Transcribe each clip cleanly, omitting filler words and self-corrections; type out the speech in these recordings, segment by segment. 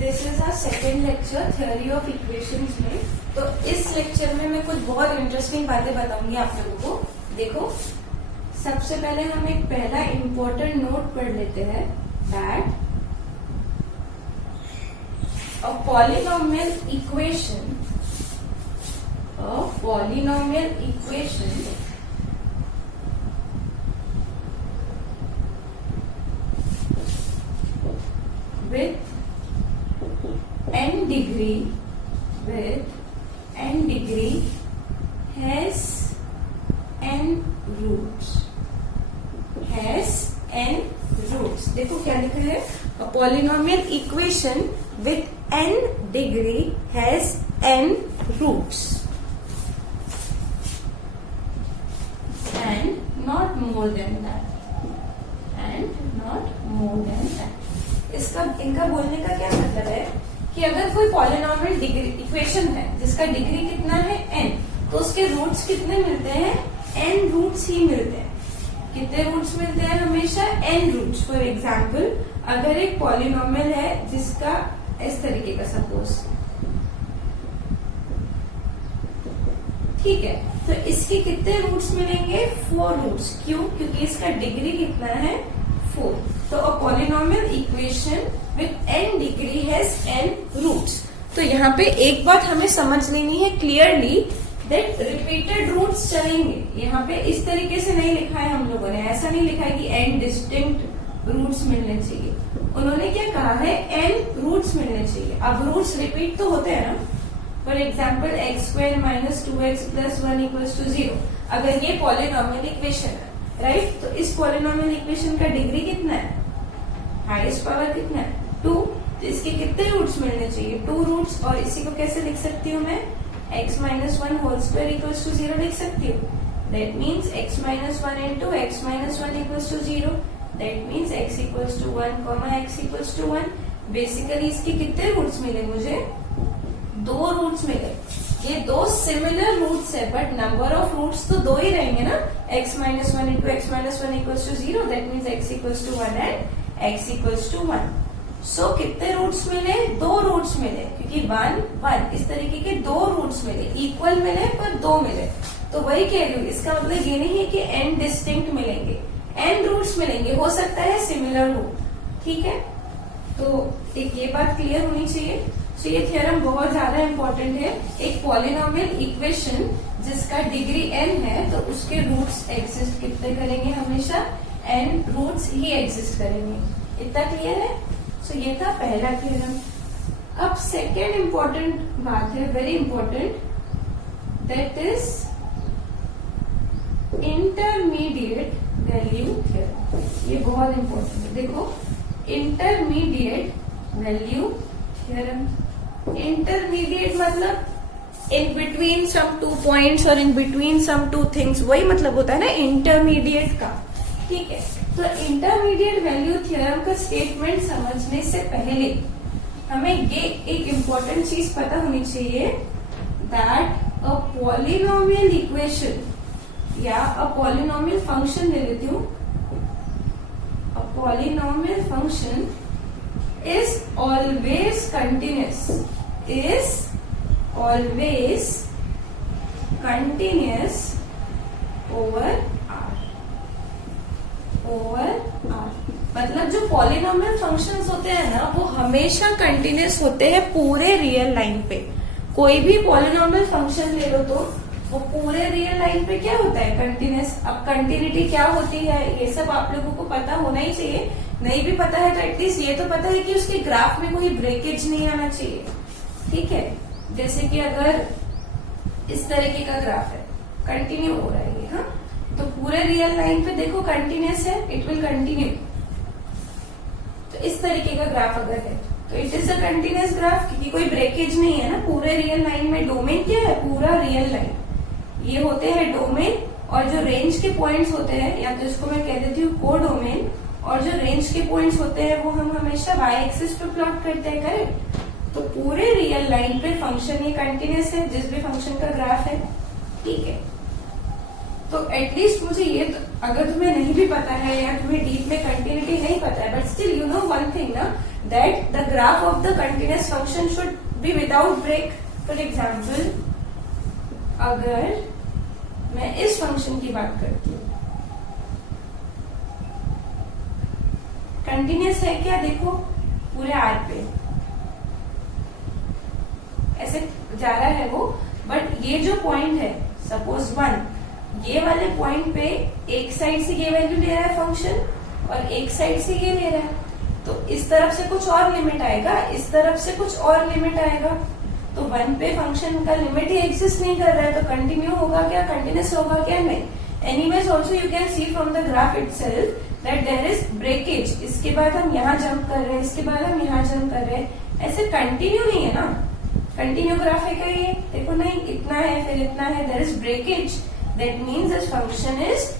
This is our second lecture theory of equations में। तो इस लेक्चर में मैं कुछ बहुत इंटरेस्टिंग बातें बताऊंगी आप लोगों को। देखो, सबसे पहले हम एक पहला इंपॉर्टेंट नोट पढ़ लेते हैं, that a polynomial equation with n degree has n roots। देखो क्या लिखा है, a polynomial equation with n degree has n roots and not more than that। इनका बोलने का क्या मतलब है कि अगर कोई पॉलिनोमियल डिग्री इक्वेशन है जिसका डिग्री कितना है n, तो उसके रूट्स कितने मिलते हैं, n रूट्स ही मिलते हैं। कितने रूट्स मिलते हैं, हमेशा n रूट्स। फॉर एग्जाम्पल, अगर एक पॉलिनोमियल है जिसका इस तरीके का सपोज, ठीक है, तो इसके कितने रूट्स मिलेंगे, 4 रूट्स। क्यों? क्योंकि इसका डिग्री कितना है, 4। तो a polynomial equation with n degree has n roots. तो यहाँ पे एक बात हमें समझ लेनी है क्लियरली, दैट रिपीटेड रूट्स चलेंगे। यहाँ पे इस तरीके से नहीं लिखा है हम लोगों ने, ऐसा नहीं लिखा है कि n डिस्टिंक्ट रूट्स मिलने चाहिए। उन्होंने क्या कहा है, n रूट्स मिलने चाहिए। अब रूट्स रिपीट तो होते हैं ना। For example, x² - 2x + 1 = 0। अगर ये पॉलिनोमियल इक्वेशन है, राइट, तो इस पॉलिनोमियल इक्वेशन का डिग्री कितना है, हाईएस्ट पावर कितना है, 2। तो इसके कितने रूट्स मिलने चाहिए, 2 रूट्स। और इसी को कैसे लिख सकती हूँ मैं, x - 1 होल स्क्वायर = 0 लिख सकती हूँ। That means x - 1 into x - 1 = 0। That means x = 1, x = 1। Basically इसके कितने रूट्स मिले मुझे, 2 रूट्स मिले। ये 2 सिमिलर रूट्स है, बट नंबर ऑफ रूट्स तो 2 ही रहेंगे ना। x - 1 into x - 1 = 0। That means x = 1 and x = 1। सो कितने रूट्स मिले, 2 रूट्स मिले, क्योंकि 1 1 इस तरीके के 2 रूट्स मिले, इक्वल मिले पर 2 मिले। तो वही कह रही हूँ, इसका मतलब ये नहीं है कि n डिस्टिंक्ट मिलेंगे, n रूट्स मिलेंगे, हो सकता है सिमिलर रूट, ठीक है। तो एक ये बात क्लियर होनी चाहिए। तो ये थ्योरम बहुत ज्यादा इंपॉर्टेंट है। एक पॉलिनोमियल इक्वेशन जिसका डिग्री n है, तो उसके रूट्स एग्जिस्ट कितने करेंगे, हमेशा n रूट्स ही एग्जिस्ट करेंगे। इतना क्लियर है। सो ये था पहला थ्योरम। अब सेकेंड इंपॉर्टेंट बात है, very important, that is intermediate value theorem. ये बहुत इंपॉर्टेंट है। देखो, इंटरमीडिएट वैल्यू थ्योरम। इंटरमीडिएट मतलब इन बिटवीन सम 2 पॉइंट्स और इन बिटवीन सम 2 थिंग्स, वही मतलब होता है ना इंटरमीडिएट का, ठीक है। तो इंटरमीडिएट वैल्यू थ्योरम का स्टेटमेंट समझने से पहले हमें ये एक इम्पोर्टेंट चीज पता होनी चाहिए, दैट अ पॉलिनोमियल इक्वेशन या अ पॉलिनोमियल फंक्शन ले लेती हूँ। अ polynomial function is always continuous over R। मतलब जो पॉलिनोमियल फंक्शंस होते हैं ना, वो हमेशा कंटिन्यूस होते हैं पूरे रियल लाइन पे। कोई भी पॉलिनोमियल फंक्शन ले लो तो वो पूरे रियल लाइन पे क्या होता है, कंटिन्यूस। अब कंटिन्यूटी क्या होती है, ये सब आप लोगों को पता होना ही चाहिए। नहीं भी पता है तो एटलीस्ट ये तो पता है कि उसके ग्राफ में कोई ब्रेकेज नहीं आना चाहिए, ठीक है। जैसे कि अगर इस तरीके का ग्राफ है, कंटिन्यू हो रहा है ये, हाँ, तो पूरे रियल लाइन पे देखो कंटिन्यूस है, इट विल कंटिन्यू। तो इस तरीके का ग्राफ अगर है तो it is a continuous graph, क्योंकि कोई ब्रेकेज नहीं है ना पूरे रियल लाइन में। डोमेन क्या है, पूरा रियल लाइन, ये होते हैं डोमेन। और जो रेंज के पॉइंट्स होते हैं, या तो इसको मैं कह देती हूँ को डोमेन, और जो रेंज के पॉइंट्स होते हैं वो हम हमेशा y एक्सिस पे प्लॉट करते हैं, करेक्ट। तो पूरे रियल लाइन पे फंक्शन ये कंटिन्यूस है, जिस भी फंक्शन का ग्राफ है, ठीक है। तो एटलीस्ट मुझे ये अगर तुम्हें नहीं भी पता है या तुम्हें डीप में कंटिन्यूटी नहीं पता है, but still you know one thing ना, that the graph of the continuous function should be without break. For example, अगर मैं इस फंक्शन की बात करती हूँ, कंटिन्यूस है क्या? देखो पूरे आर पे ऐसे जा रहा है वो, बट ये जो पॉइंट है सपोज 1, ये वाले पॉइंट पे एक साइड से ये वैल्यू ले रहा है फंक्शन और एक साइड से ये ले रहा है, तो इस तरफ से कुछ और लिमिट आएगा, इस तरफ से कुछ और लिमिट आएगा, तो 1 पे फंक्शन का लिमिट ही एग्जिस्ट नहीं कर रहा है, तो कंटिन्यू होगा क्या, कंटिन्यूस होगा क्या? नहीं. Anyways also you can see from the graph itself that there is breakage. इसके बाद हम यहाँ जंप कर रहे हैं, इसके बाद हम यहाँ जंप कर रहे हैं, ऐसे कंटिन्यू नहीं है ना. कंटिन्यू ग्राफ है क्या ये? देखो नहीं, इतना है फिर इतना है, there is breakage. That means this function is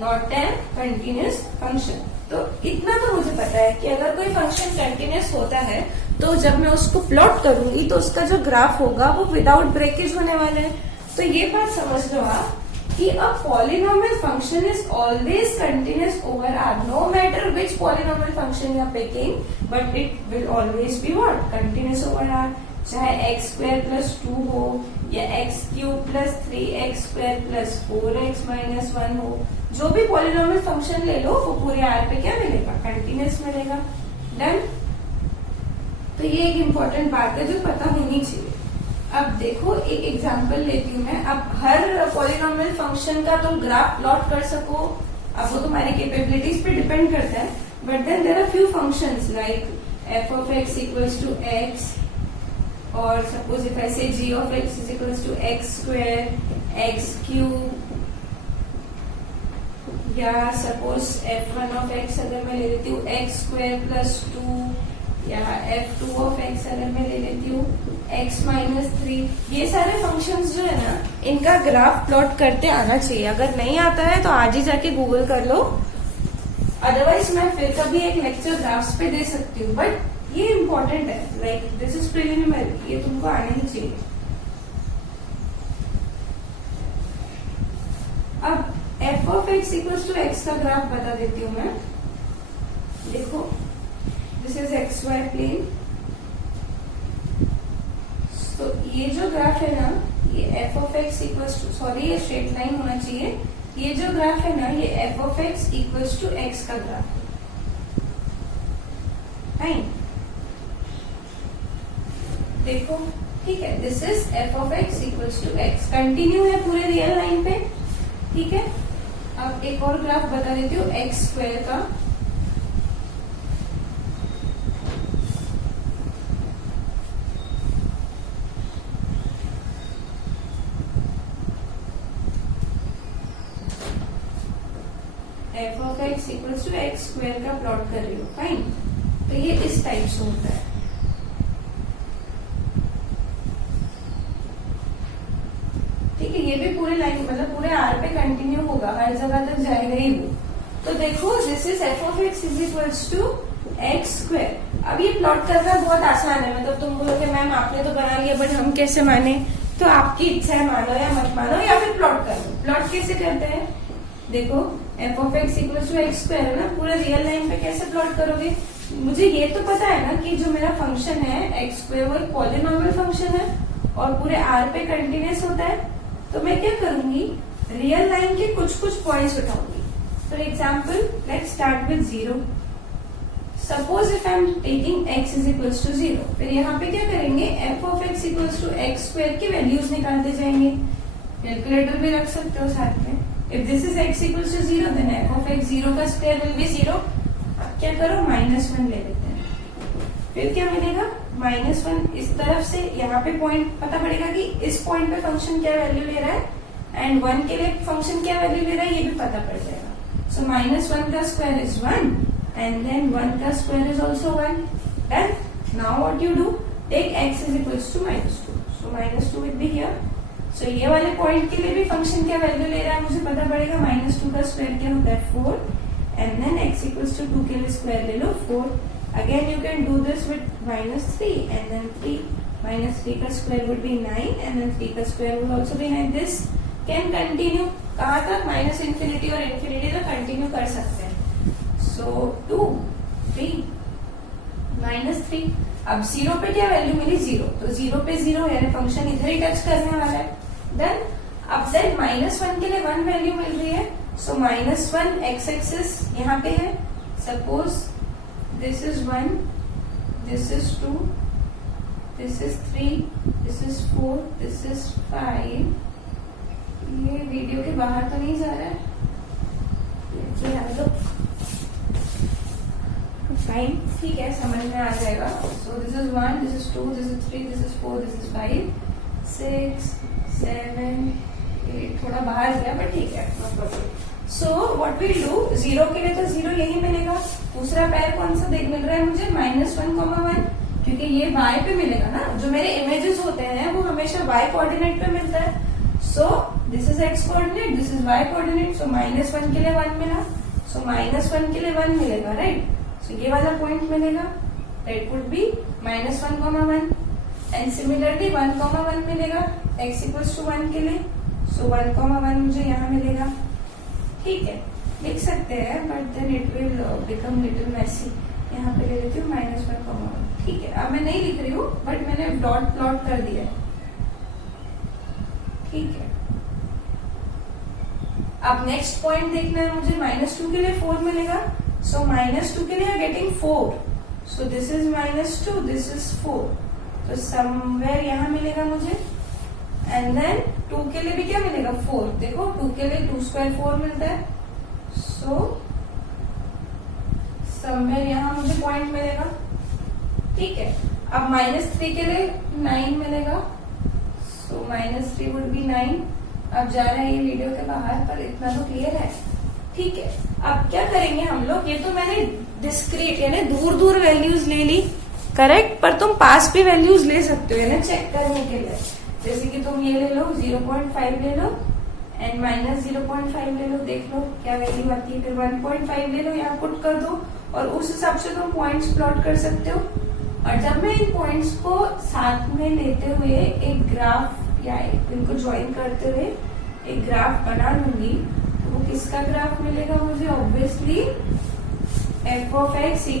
not an continuous function. तो इतना तो मुझे पता है कि अगर कोई फंक्शन कंटिन्यूस होता है तो जब मैं उसको प्लॉट करूंगी तो उसका जो ग्राफ होगा वो विदाउट ब्रेकेज होने वाला है. तो ये बात समझ लो आप कि a polynomial function is always continuous over R, no matter which polynomial function you are picking, but it will always be what, continuous over R. चाहे एक्स स्क्वायर प्लस 2 हो या x cube plus 3x square plus 4x minus 1 हो, जो भी polynomial function ले लो वो पूरे are पे क्या मिलेगा, कंटिन्यूस मिलेगा. डन. तो ये एक इम्पोर्टेंट बात है जो पता होनी चाहिए. अब देखो एक एग्जांपल लेती हूँ मैं. अब हर पॉलिनोमियल फंक्शन का तुम ग्राफ प्लॉट कर सको, अब वो तुम्हारी कैपेबिलिटीज पे डिपेंड करता है, but then there are few functions like f of x equals to x, और suppose if I say g of x is equals to x square, x cube, या सपोज f1 of x अगर मैं ले लेती हूँ x square plus 2, या f2 of x अगर मैं ले लेती हूँ x माइनस 3. ये सारे फंक्शंस जो है ना, इनका ग्राफ प्लॉट करते आना चाहिए. अगर नहीं आता है तो आज ही जाके गूगल कर लो, अदरवाइज मैं फिर कभी एक लेक्चर ग्राफ्स पे दे सकती हूँ. बट ये इम्पोर्टेंट है, लाइक दिस इज प्रिलिमिनरी, ये तुमको आना ही चाहिए. अब f of x equals to x का ग्राफ बता देती हूँ मैं. देखो दिस इज xy प्लेन, तो ये जो ग्राफ है ना, ये f of x equals to, sorry ये स्ट्रेट लाइन होना चाहिए. ये जो ग्राफ है ना, ये f of x equals to x का ग्राफ है. देखो ठीक है, this is f of x equals to x, continue है पूरे रियल लाइन पे. ठीक है. अब एक और ग्राफ बता देती हूँ x स्क्वायर का. f of x equals to x square का प्लॉट कर रही हूँ. फाइन. तो ये इस टाइप से होता है. ठीक है. ये भी पूरे लाइन मतलब पूरे आर पे कंटिन्यू होगा, हर जगह तक जाएगा ही वो. तो देखो this is f of x is equals to x square. अब ये प्लॉट करना बहुत आसान है, मतलब तुम बोलोगे मैम आपने तो बना लिया बट हम कैसे माने? तो आपकी इच्छा है, मानो या मत मानो, या फिर प्लॉट कर दो. प्लॉट कैसे करते हैं? देखो f of x equals to x square है ना, पूरा रियल लाइन पे कैसे प्लॉट करोगे? मुझे ये तो पता है ना कि जो मेरा फंक्शन है x स्क्वायर वो एक पॉलिनोमियल फंक्शन है और पूरे आर पे कंटिन्यूस होता है. तो मैं क्या करूंगी, रियल लाइन के कुछ कुछ पॉइंट्स उठाऊंगी. For example let's start with 0. Suppose if I am taking x is equals to 0, फिर यहाँ पे क्या करेंगे, f of x equals to x square की वैल्यूज निकालते जाएंगे. कैलकुलेटर भी रख सकते हो साथ में. If this is x equals to 0 then f of x 0 का स्क्वायर विल बी 0. अब क्या करो, -1 ले लेते हैं. फिर क्या मिलेगा, -1. इस तरफ से यहाँ पे पॉइंट पता पड़ेगा कि इस पॉइंट पे फंक्शन क्या वैल्यू ले रहा है, एंड 1 के लिए फंक्शन क्या वैल्यू ले रहा है ये भी पता पड़ जाएगा. सो -1 का स्क्वायर इज 1 एंड देन 1 का square is also 1. Done. Now what you do, take x is equals to -2. So -2 will be here. So ये वाले पॉइंट के लिए भी फंक्शन क्या वैल्यू ले रहा है मुझे पता पड़ेगा. -2 का स्क्वायर क्या होता है, 4. And then x equals to 2 के लिए स्क्वायर ले लो 4. Again you can do this with -3 and then 3. -3 का square would be 9 and then 3 का square would also be 9. This can continue. कहाँ तक, -infinity और infinity तक continue कर सकते हैं. So 2, 3, -3। अब 0 पे क्या वैल्यू मिली 0, तो 0 पे 0 यानी फंक्शन इधर ही टच करने वाला है। देन अब देन -1 के लिए 1 वैल्यू मिल रही है, सो -1 एक्स एक्सिस यहाँ पे है। Suppose this is 1, this is 2, this is 3, this is 4, this is 5। ये वीडियो के बाहर तो नहीं जा रहा है, फाइन, ठीक है, समझ में आ जाएगा। सो this is 1, this is 2, this is 3, this is 4, this is 5, 6, 7, 8, थोड़ा बाहर गया बट ठीक है। सो व्हाट विल डू, 0 के लिए तो 0 यही मिलेगा। दूसरा पैर कौन सा देख मिल रहा है मुझे, -1, क्योंकि ये y पे मिलेगा ना, जो मेरे इमेजेस होते हैं वो हमेशा y कोऑर्डिनेट पे मिलता है। So this is x coordinate, this is y coordinate, so -1 के लिए 1 मिला, सो -1 के लिए 1 मिलेगा, राइट। सो ये वाला पॉइंट मिलेगा, that would be -1, and similarly 1, 1 मिलेगा x = 1 के लिए, सो 1, 1 मुझे यहाँ मिलेगा, ठीक है, लिख सकते हैं but then it will become little messy. यहाँ पे ले लेती हूँ -1, 1, ठीक है। अब मैं नहीं लिख रही हूँ बट मैंने डॉट प्लॉट कर दिया है, ठीक है। अब नेक्स्ट पॉइंट देखना है मुझे, -2 के लिए 4 मिलेगा, सो -2 के लिए getting 4, so this is -2, this is 4, तो समवेयर यहाँ मिलेगा मुझे। एंड देन 2 के लिए भी क्या मिलेगा 4, देखो 2 के लिए 2 स्क्वायर 4 मिलता है, सो समवेयर यहाँ मुझे पॉइंट मिलेगा, ठीक है। अब -3 के लिए 9 मिलेगा, सो -3 वुड बी 9। अब जा रहा है ये वीडियो के बाहर, पर इतना तो क्लियर है, ठीक है। अब क्या करेंगे हम लोग, ये तो मैंने डिस्क्रीट यानी दूर दूर वैल्यूज ले ली, करेक्ट, पर तुम पास भी वैल्यूज ले सकते हो यानी चेक करने के लिए। जैसे कि तुम ये ले लो 0.5 ले लो एंड -0.5 ले लो, देख लो क्या वैल्यू आती है, फिर 1.5 ले लो, यहाँ पुट कर दो और उस हिसाब से तुम पॉइंट्स प्लॉट कर सकते हो। और जब मैं इन पॉइंट्स को साथ में लेते हुए एक ग्राफ या इनको ज्वाइन करते हुए एक ग्राफ बना लूंगी, तो वो किसका ग्राफ मिलेगा मुझे, ऑब्वियसली f(x) =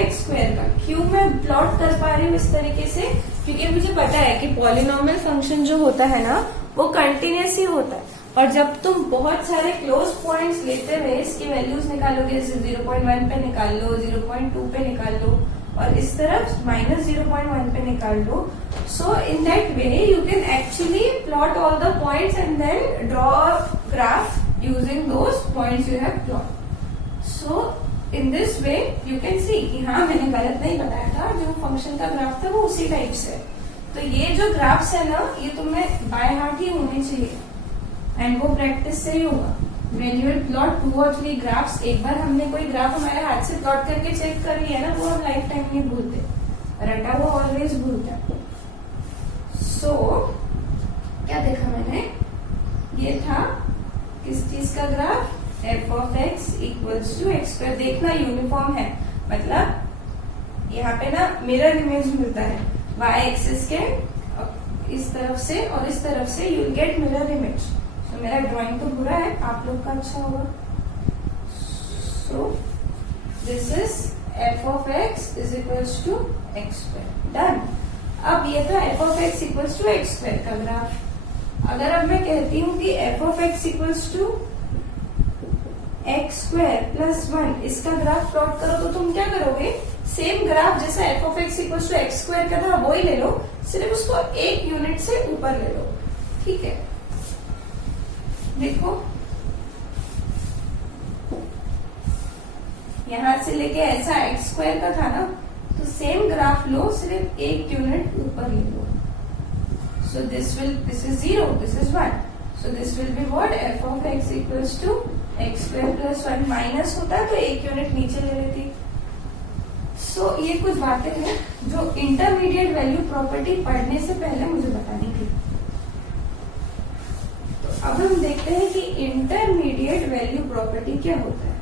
x² का। क्यों मैं प्लॉट कर पा रही हूँ इस तरीके से, क्योंकि मुझे पता है कि पॉलिनोमियल फंक्शन जो होता है ना वो कंटिन्यूस ही होता है, और जब तुम बहुत सारे क्लोज पॉइंट्स लेते हुए इसकी वैल्यूज निकालोगे, जैसे 0.1 पे निकाल लो, 0.2 पे निकाल लो और इस तरफ -0.1 पे निकाल लो, so in that way you can actually plot all the points and then draw graph using those points you have plot. So in this way you can see कि हाँ मैंने गलत नहीं बताया था, जो फंक्शन का ग्राफ था वो उसी टाइप से। तो ये जो ग्राफ्स है ना, ये तुम्हें बाय हार्ट ही होने चाहिए एंड वो प्रैक्टिस से ही होगा। When you will plot 2 or 3 graphs, एक बार हमने कोई ग्राफ हमारे हाथ से प्लॉट करके चेक कर लिया ना, वो हम लाइफ टाइम नहीं भूलते, रटा वो ऑलवेज भूलता है। सो क्या देखा मैंने, ये था किस चीज का ग्राफ, f(x) = x²। देखना यूनिफॉर्म है, मतलब यहाँ पे ना मिरर इमेज मिलता है, y एक्सिस के इस तरफ से और इस तरफ से you will get mirror image. तो मेरा ड्राइंग तो बुरा है, आप लोग का अच्छा होगा। सो this is f(x) = x², done. अब ये था f(x) = x² का ग्राफ। अगर अब मैं कहती हूँ कि f(x) = x² + 1 इसका ग्राफ प्लॉट करो, तो तुम क्या करोगे, सेम ग्राफ जैसा f(x) = x² का था वो ही ले लो, सिर्फ उसको एक यूनिट से ऊपर ले लो, ठीक है। देखो यहां से लेके ऐसा x² का था ना, तो सेम ग्राफ लो, सिर्फ एक यूनिट ऊपर ले लो। So this is 0, this is 1, so this will be what, f(x) = x² + 1 minus होता तो एक यूनिट नीचे ले लेती। सो ये कुछ बातें हैं जो इंटरमीडिएट वैल्यू प्रॉपर्टी पढ़ने से पहले मुझे बतानी थी। तो अब हम देखते हैं कि इंटरमीडिएट वैल्यू प्रॉपर्टी क्या होता है।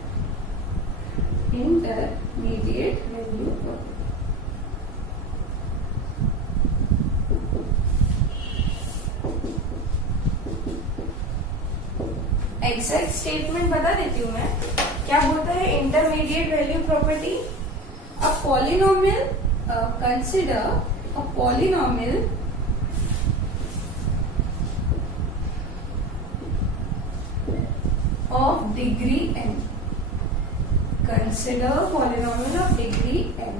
Intermediate value property, exact statement बता देती हूँ मैं, क्या होता है intermediate value property. a polynomial, consider a polynomial of degree n. Consider polynomial of degree n.